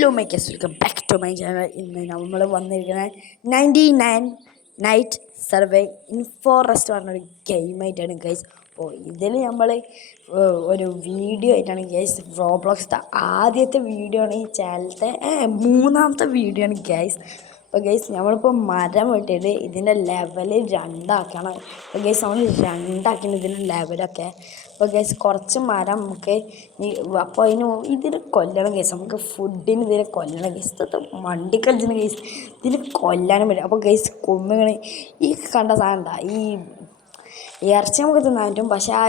Hello my guys, welcome back to my channel. ഇന്ന് നമ്മൾ വന്നിരിക്കുന്നത് 99 നൈറ്റ് സർവേ ഇൻ ഫോറസ്റ്റ് പറഞ്ഞൊരു ഗെയിമായിട്ടാണ് ഗൈസ്. അപ്പോൾ ഇതിൽ നമ്മൾ ഒരു വീഡിയോ ആയിട്ടാണ് ഗൈസ്. റോബ്ലോക്സിൻ്റെ ആദ്യത്തെ വീഡിയോ ആണ് ഈ ചാനലത്തെ, മൂന്നാമത്തെ വീഡിയോ ആണ് ഗൈസ്. അപ്പോൾ ഗൈസ് നമ്മളിപ്പോൾ മരം വെട്ടിയിട്ട് ഇതിൻ്റെ ലെവൽ 2 ആക്കണം. അപ്പോൾ ഗൈസ് നമ്മൾ 2 ആക്കണം ഇതിൻ്റെ ലെവലൊക്കെ. അപ്പോൾ ഗൈസ് കുറച്ച് മരം നമുക്ക് അപ്പോൾ ഇതിന് കൊല്ലണം ഗൈസ്. നമുക്ക് ഫുഡിന് ഇതിനെ കൊല്ലണം ഗൈസ്. വണ്ടി കളിച്ചിന് ഗൈസ്, ഇതിന് കൊല്ലാനും പറ്റും. അപ്പോൾ ഗൈസ് കൊന്നുകളി ഈ കണ്ട സാധനം ഉണ്ടാ, ഈ ഇറച്ചി നമുക്ക് തിന്നാൻ പറ്റും. പക്ഷേ ആ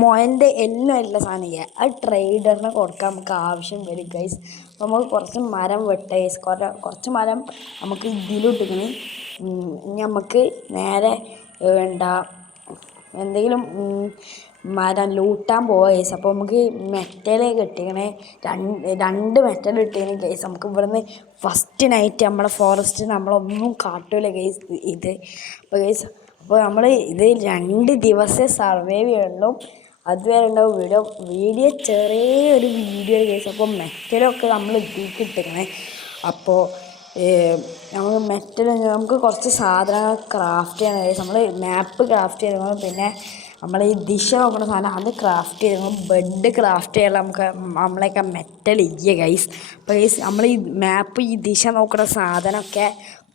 മൊയൻ്റെ എല്ലാം എല്ലാ സാധനം ചെയ്യുക അത് ട്രേഡറിനെ കൊടുക്കാൻ നമുക്ക് ആവശ്യം വരും ഗൈസ്. അപ്പോൾ നമുക്ക് കുറച്ച് മരം വെട്ട ഗൈസ്. കുറച്ച് മരം നമുക്ക് ഇതിലിട്ടിങ്ങനെ നമുക്ക് നേരെ വേണ്ട എന്തെങ്കിലും മരം ലൂട്ടാൻ പോവുക ഗൈസ്. അപ്പോൾ നമുക്ക് മെറ്റൽ കിട്ടിക്കണേ, രണ്ട് മെറ്റൽ കിട്ടിക്കണേ ഗൈസ്. നമുക്ക് ഇവിടുന്ന് ഫസ്റ്റ് നൈറ്റ് നമ്മളെ ഫോറസ്റ്റ് നമ്മളൊന്നും കാട്ടൂല ഗൈസ് ഇത്. അപ്പോൾ ഗൈസ് അപ്പോൾ നമ്മൾ ഇത് 2 ദിവസം സർവൈവ് ചെയ്യുള്ളൂ. അതുവരെ ഉണ്ടാവും വീഡിയോ ചെറിയൊരു വീഡിയോ ഗൈസ്. അപ്പോൾ മെറ്റലൊക്കെ നമ്മൾ ഇതിലേക്ക് ഇട്ടിക്കണേ. അപ്പോൾ നമുക്ക് മെറ്റൽ നമുക്ക് കുറച്ച് സാധനങ്ങൾ ക്രാഫ്റ്റ് ചെയ്യണം ഗൈസ്. നമ്മൾ മാപ്പ് ക്രാഫ്റ്റ് ചെയ്യണം, പിന്നെ നമ്മൾ ഈ ദിശ നോക്കുന്ന സാധനം അത് ക്രാഫ്റ്റ് ചെയ്യണം, ബെഡ് ക്രാഫ്റ്റ് ചെയ്യണം. നമുക്ക് നമ്മളെയൊക്കെ മെറ്റൽ ഇയ്യ ഗൈസ്. അപ്പോൾ ഗൈസ് നമ്മൾ ഈ മാപ്പ് ഈ ദിശ നോക്കുന്ന സാധനമൊക്കെ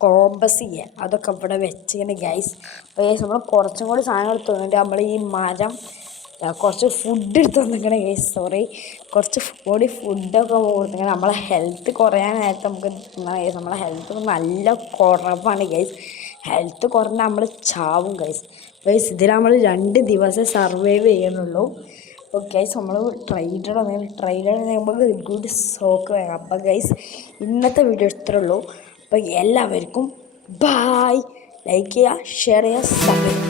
കോമ്പസ് ചെയ്യുക, അതൊക്കെ ഇവിടെ വെച്ചിങ്ങനെ ഗൈസ്. അപ്പോൾ ഗൈസ് നമ്മൾ കുറച്ചും കൂടി സാധനങ്ങൾ എടുത്ത് വന്നിട്ട് നമ്മൾ ഈ മരം കുറച്ച് ഫുഡ് എടുത്ത് വന്നിരിക്കണേ ഗൈസ്. സോറി, കുറച്ച് കൂടി ഫുഡൊക്കെ കൊടുത്തിങ്ങനെ നമ്മളെ ഹെൽത്ത് കുറയാനായിട്ട് നമുക്ക് തിന്നണം ഗൈസ്. നമ്മളെ ഹെൽത്ത് നല്ല കുറവാണ് ഗൈസ്. ഹെൽത്ത് കുറഞ്ഞാൽ നമ്മൾ ചാവും ഗൈസ്. ഗൈസ് ഇതിൽ നമ്മൾ 2 ദിവസം സർവൈവ് ചെയ്യണുള്ളൂ. അപ്പോൾ ഗൈസ് നമ്മൾ ട്രൈഡർ നമുക്ക് ഗുഡ് സോക്ക് വേണം. അപ്പോൾ ഗൈസ് ഇന്നത്തെ വീഡിയോ ഇത്രയുള്ളൂ. അപ്പോൾ എല്ലാവർക്കും ബായ്. ലൈക്ക് ചെയ്യുക, ഷെയർ ചെയ്യുക, സബ്സ്ക്രൈബ്.